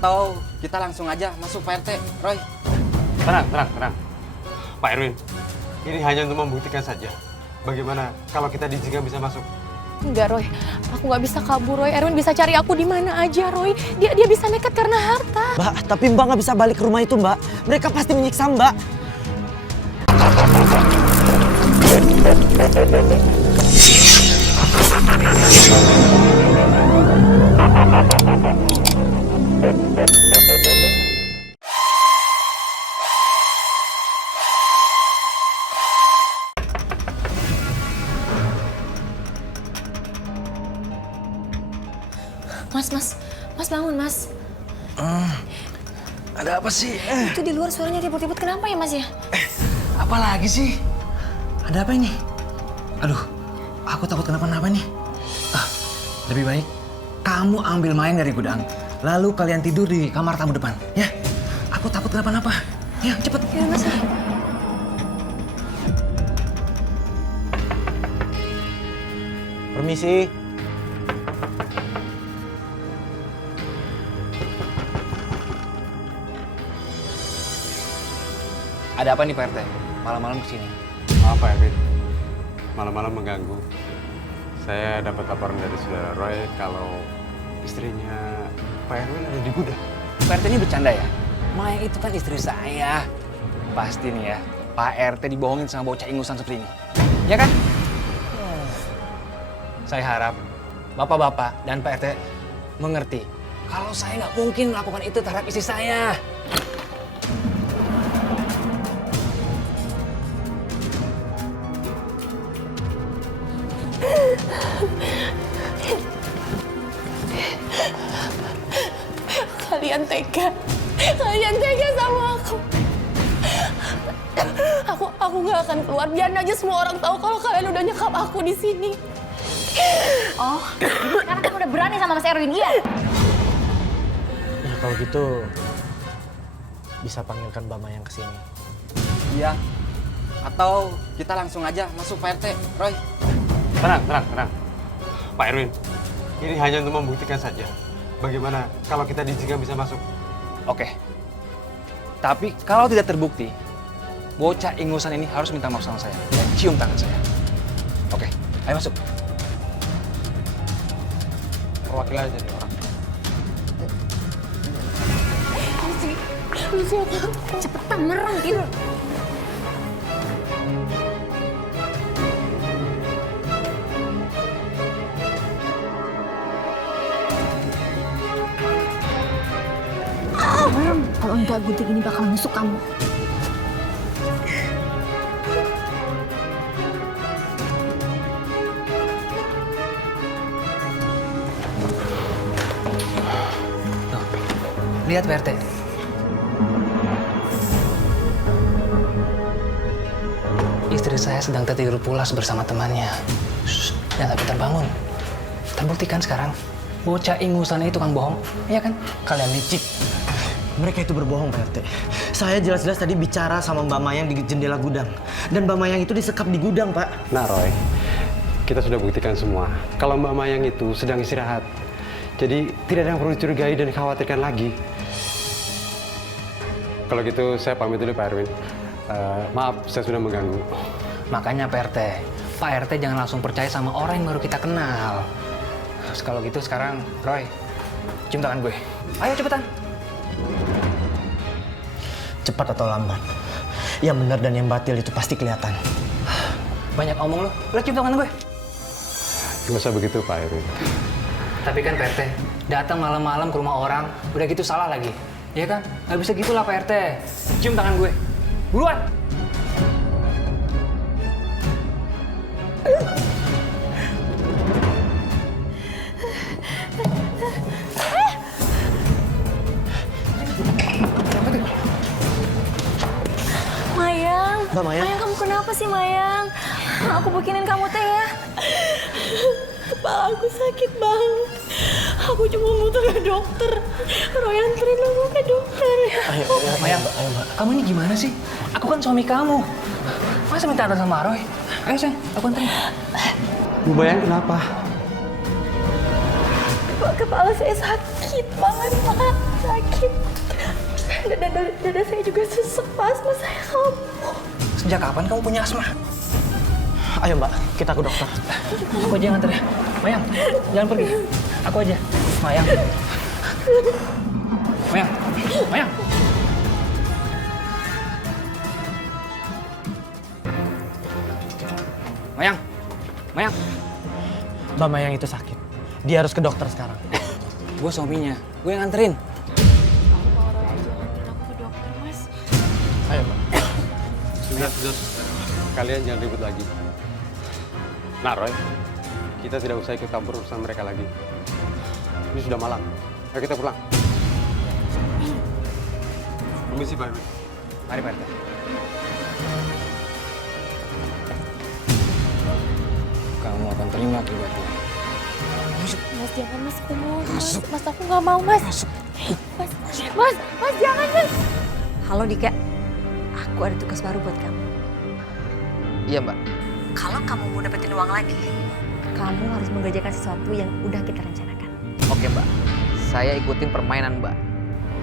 Atau kita langsung aja masuk Pak RT, Roy? Tenang. Pak Erwin, ini hanya untuk membuktikan saja. Bagaimana kalau kita diizinkan bisa masuk? Enggak, Roy. Aku nggak bisa kabur, Roy. Erwin bisa cari aku di mana aja, Roy. Dia bisa nekat karena harta. Mbak, tapi Mbak nggak bisa balik ke rumah itu, Mbak. Mereka pasti menyiksa Mbak. Mas bangun, Mas. Ada apa sih? Itu di luar suaranya ribut-ribut. Kenapa ya, Mas ya? Apa lagi sih? Ada apa ini? Aduh, aku takut kenapa-napa nih. Lebih baik kamu ambil main dari gudang, lalu kalian tidur di kamar tamu depan, ya? Aku takut kenapa-napa. Ya, cepet. Ya, Mas. Permisi. Ada apa nih Pak RT? Malam-malam kesini. Maaf Pak Erwin, malam-malam mengganggu. Saya dapat laporan dari saudara Roy kalau istrinya Pak Erwin ada di gudang. Pak RT ini bercanda ya? Maya itu kan istri saya. Pasti nih ya, Pak RT dibohongin sama bocah ingusan seperti ini. Ya kan? Saya harap Bapak-Bapak dan Pak RT mengerti kalau saya nggak mungkin melakukan itu terhadap istri saya. Kalian tega sama aku. Aku nggak akan keluar. Biarin aja semua orang tahu kalau kalian udah nyekap aku di sini. Oh, sekarang kamu udah berani sama Mas Erwin, iya? Ya kalau gitu bisa panggilkan Mbak Mayang ke sini. Iya. Atau kita langsung aja masuk Pak RT, Roy? Tenang. Pak Erwin, ini hanya untuk membuktikan saja. Bagaimana kalau kita diizinkan bisa masuk? Oke. Tapi kalau tidak terbukti, bocah ingusan ini harus minta maaf sama saya dan cium tangan saya. Oke, ayo masuk. Perwakilan aja nih orang. Lu siapa? Cepetan merangkil. Kalau enggak gunting ini bakal nusuk kamu. Lihat Pak RT. Istri saya sedang tertidur pulas bersama temannya. Dan tapi terbangun. Terbuktikan sekarang, bocah ingusan itu kan bohong. Iya kan? Kalian licik. Mereka itu berbohong, Pak RT. Saya jelas-jelas tadi bicara sama Mbak Mayang di jendela gudang. Dan Mbak Mayang itu disekap di gudang, Pak. Nah Roy, kita sudah buktikan semua kalau Mbak Mayang itu sedang istirahat. Jadi tidak ada yang perlu dicurigai dan dikhawatirkan lagi. Kalau gitu saya pamit dulu Pak Erwin. Maaf, saya sudah mengganggu. Makanya Pak RT jangan langsung percaya sama orang yang baru kita kenal. Kalau gitu sekarang, Roy, cium tangan gue. Ayo cepetan. Cepat atau lambat, yang benar dan yang batil itu pasti kelihatan. Banyak omong lu. Udah cium tangan gue. Nggak usah begitu Pak Erwin. Tapi kan Pak RT, datang malam-malam ke rumah orang, udah gitu salah lagi. Iya kan? Nggak bisa gitu lah Pak RT. Cium tangan gue. Buruan! Mayang. Mbak Mayang. Mayang, kamu kenapa sih, Mayang? Aku bikinin kamu teh ya. Kepala aku sakit banget. Aku cuma butuh ke dokter. Roy anterin aku ke dokter. Ayo, Mayang, kamu ini gimana sih? Aku kan suami kamu. Masa minta antar sama Roy? Ayo sayang, aku anterin. Bu Mayang kenapa? Kepala saya sakit. sakit banget Pak, sakit. Dada saya juga sesek Mas saya kambuh. Sejak kapan kamu punya asma? Ayo mbak, kita ke dokter. Aku aja yang nganter ya. Mayang, jangan pergi. Aku aja. Mayang. Mayang. Mayang. Mayang. Mayang. Mbak Mayang itu sakit. Dia harus ke dokter sekarang. Gue suaminya. Gue yang nganterin. Aku mau Roy aja nganterin aku ke dokter Mas. Ayo mbak. Sudah. Kalian jangan ribut lagi. Nah, Roy, kita tidak usah ikut campur urusan mereka lagi. Ini sudah malam. Ayo kita pulang. Permisi, Pak Erwin. Mari, Pak RT. Kamu akan terima akibatnya. Mas jangan Mas, aku mau Mas aku nggak mau Mas. Mas jangan Mas. Halo Dika, aku ada tugas baru buat kamu. Iya, Mbak. Kalau kamu mau dapetin uang lagi, kamu harus mengerjakan sesuatu yang udah kita rencanakan. Oke, Mbak. Saya ikutin permainan, Mbak.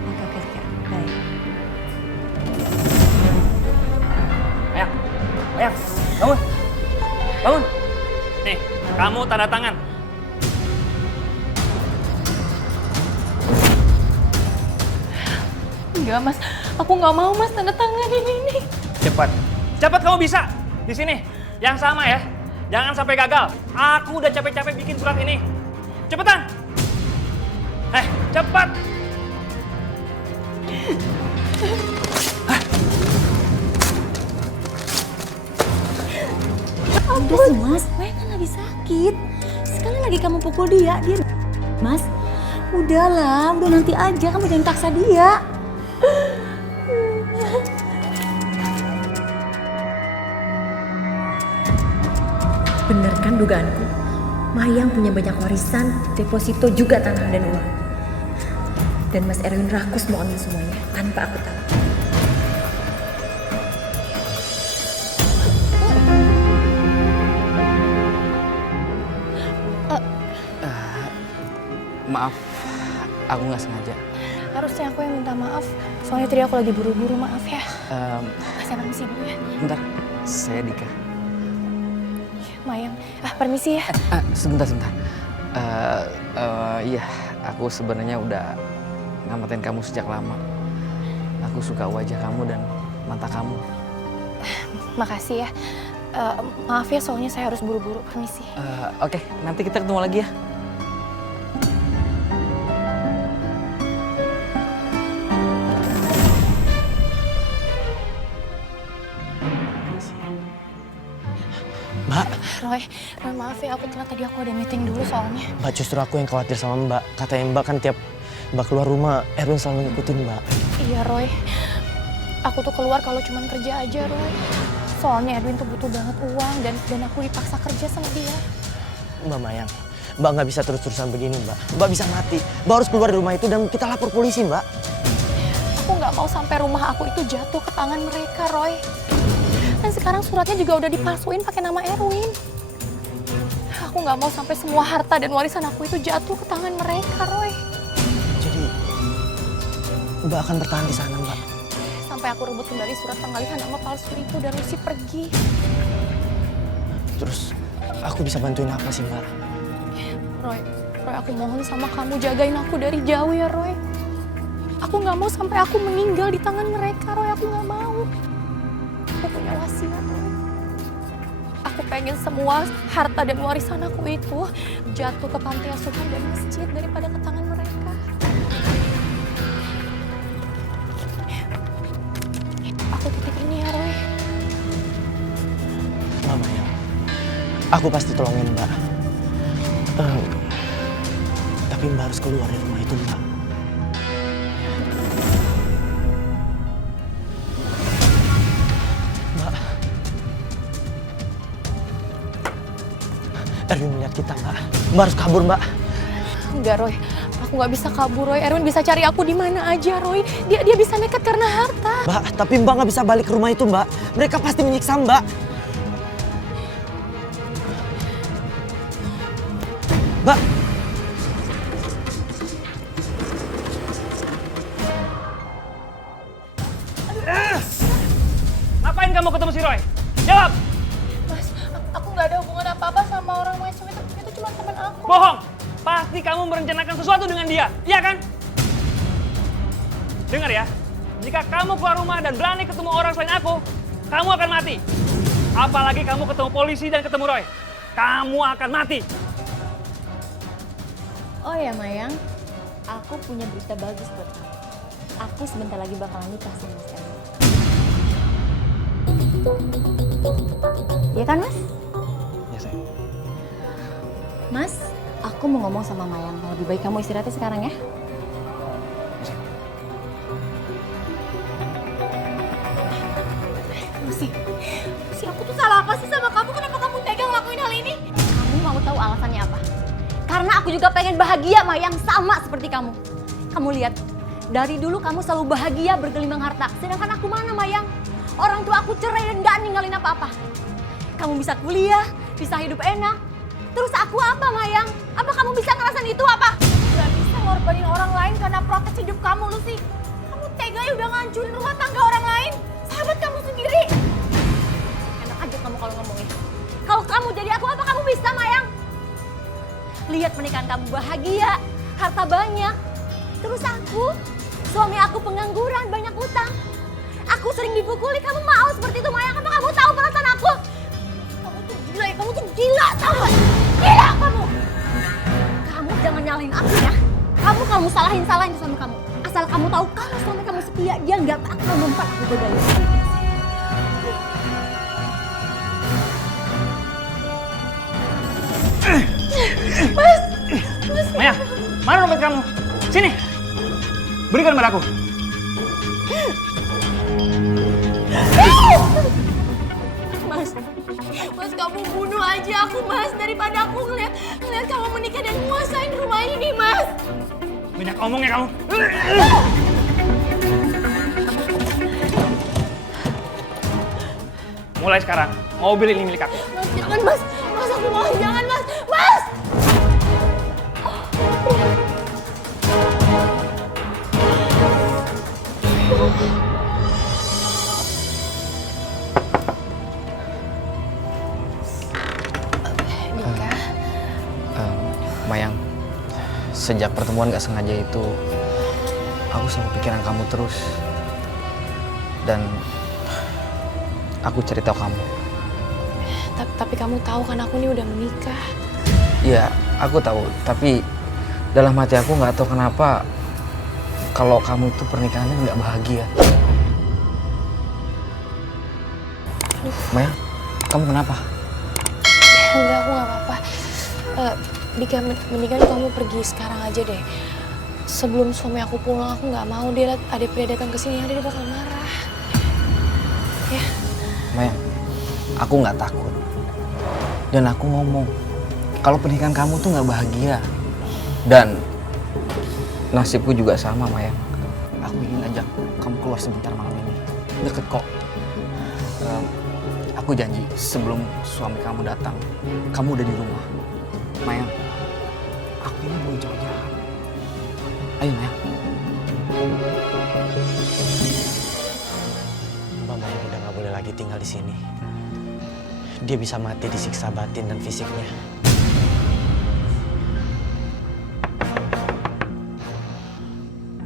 Oke Dika, baik. Mayang. Mayang. Bangun. Bangun. Nih, kamu tanda tangan. Enggak Mas, aku nggak mau Mas tanda tangan ini. Cepat. Cepat kamu bisa. Di sini. Yang sama ya. Jangan sampai gagal. Aku udah capek-capek bikin surat ini. Cepetan. Cepat. Udah sih Mas, Maya kan lagi sakit. Sekali lagi kamu pukul dia. Mas, udahlah, udah nanti aja, kamu jangan paksa dia. Bener kan dugaanku? Mayang punya banyak warisan, deposito juga tanah dan uang. Dan Mas Erwin rakus mau ambil semuanya tanpa aku tahu. Maaf. Aku nggak sengaja. Harusnya aku yang minta maaf. Soalnya tadi aku lagi buru-buru, maaf ya. Saya permisi dulu ya. Bentar. Saya Dika. Mayang. Permisi ya. Sebentar. Iya, aku sebenarnya udah ngamatin kamu sejak lama. Aku suka wajah kamu dan mata kamu. Makasih ya. Maaf ya, soalnya saya harus buru-buru. Permisi. Oke, nanti kita ketemu lagi ya. Mbak, Roy, maaf ya, aku telat tadi, aku ada meeting dulu soalnya. Mbak justru aku yang khawatir sama Mbak. Katanya Mbak kan tiap Mbak keluar rumah, Erwin selalu ngikutin Mbak. Iya Roy, aku tuh keluar kalau cuman kerja aja Roy. Soalnya Edwin tuh butuh banget uang dan aku dipaksa kerja sama dia. Mbak Mayang, Mbak nggak bisa terus-terusan begini Mbak. Mbak bisa mati. Mbak harus keluar dari rumah itu dan kita lapor polisi Mbak. Aku nggak mau sampai rumah aku itu jatuh ke tangan mereka Roy. Dan sekarang suratnya juga udah dipalsuin pakai nama Erwin. Aku nggak mau sampai semua harta dan warisan aku itu jatuh ke tangan mereka Roy. Jadi Mbak akan bertahan di sana Mbak. Sampai aku rebut kembali surat pengalihan nama palsu itu dan Lucy pergi. Terus aku bisa bantuin apa sih Mbak? Roy, aku mohon sama kamu jagain aku dari jauh ya Roy. Aku nggak mau sampai aku meninggal di tangan mereka Roy, aku nggak mau. Aku punya wasiat Roy. Aku pengen semua harta dan warisan aku itu jatuh ke panti asuhan dan masjid daripada ke tangan mereka. Aku titip ini ya Roy. Mbak Mayang, aku pasti tolongin Mbak. Tapi Mbak harus keluar dari rumah itu Mbak. Mbak, Erwin melihat kita Mbak. Mbak harus kabur Mbak. Enggak Roy, aku nggak bisa kabur Roy. Erwin bisa cari aku di mana aja Roy. Dia bisa nekat karena harta. Mbak, tapi Mbak nggak bisa balik ke rumah itu Mbak. Mereka pasti menyiksa Mbak. Mbak. kamu ketemu si Roy? Jawab! Mas, aku nggak ada hubungan apa-apa sama orang macam itu. Itu cuma teman aku. Bohong! Pasti kamu merencanakan sesuatu dengan dia, iya kan? Dengar ya, jika kamu keluar rumah dan berani ketemu orang selain aku, kamu akan mati. Apalagi kamu ketemu polisi dan ketemu Roy. Kamu akan mati. Oh ya Mayang, aku punya berita bagus buat kamu. Aku sebentar lagi bakalan nikah sama Mas Erwin. Iya kan Mas? Ya sayang. Mas, aku mau ngomong sama Mayang. Lebih baik kamu istirahatnya sekarang ya. Si aku tuh salah apa sih sama kamu? Kenapa kamu tega ngelakuin hal ini? Kamu mau tahu alasannya apa? Karena aku juga pengen bahagia Mayang sama seperti kamu. Kamu lihat, dari dulu kamu selalu bahagia bergelimang harta. Sedangkan aku mana Mayang? Orang tua aku cerai dan gak ninggalin apa-apa. Kamu bisa kuliah, bisa hidup enak. Terus aku apa Mayang? Apa kamu bisa ngerasain itu apa? Gak bisa ngorbanin orang lain karena protes hidup kamu, Lucy. Kamu tega ya udah ngancurin rumah tangga orang lain. Sahabat kamu sendiri. Enak aja kamu kalau ngomongin. Kalau kamu jadi aku, apa kamu bisa Mayang? Lihat pernikahan kamu bahagia, harta banyak. Terus aku, suami aku pengangguran, banyak utang. Aku sering dipukuli, kamu mau seperti itu Mayang? Apa kamu tahu perasaan aku? Kamu tuh gila ya, kamu tuh gila tau gak? Gila kamu! Kamu jangan nyalahin aku ya. Kamu salahin suami kamu. Asal kamu tahu kalau suami kamu setia, dia nggak bakal membuat aku gagal. Maya, mana dompet kamu? Sini! Berikan padaku. Mas kamu bunuh aja aku Mas daripada aku ngeliat kamu menikah dan nguasain rumah ini Mas. Banyak omongnya kamu. Mulai sekarang, mobil ini milik aku. Mas jangan Mas, Mas aku mohon jangan Mas, Mas. Mayang, sejak pertemuan gak sengaja itu, aku selalu pikiran kamu terus. Dan aku cerita kamu. Tapi kamu tahu kan aku ini udah menikah. Iya, aku tahu. Tapi dalam hati aku nggak tahu kenapa kalau kamu itu pernikahannya nggak bahagia. Mayang, kamu kenapa? Enggak, aku nggak apa-apa. Dika, mendingan kamu pergi sekarang aja deh. Sebelum suami aku pulang, aku nggak mau dia lihat ada pria datang ke sini, dia bakal marah. Ya. Mayang, aku nggak takut. Dan aku ngomong, kalau pernikahan kamu tuh nggak bahagia. Dan nasibku juga sama, Mayang. Aku ingin ajak kamu keluar sebentar malam ini. Deket kok. Aku janji sebelum suami kamu datang, kamu udah di rumah. Mayang, aku ini mau jalan-jalan. Ayo, Mayang. Mama yang udah gak boleh lagi tinggal di sini. Dia bisa mati disiksa batin dan fisiknya.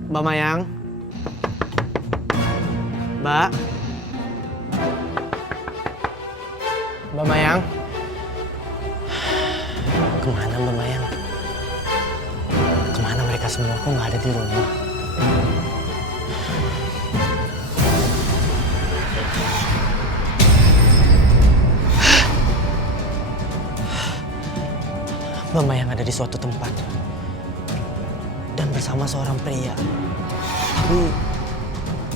Mbak Mayang? Mbak? Mbak Mayang? Kemana Mbak Mayang? Kemana mereka semua? Kok nggak ada di rumah? Mbak Mayang ada di suatu tempat. Dan bersama seorang pria. Tapi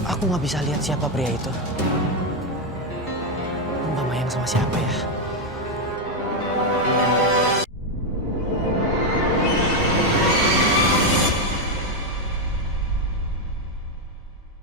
aku nggak bisa lihat siapa pria itu. Mbak Mayang sama siapa ya?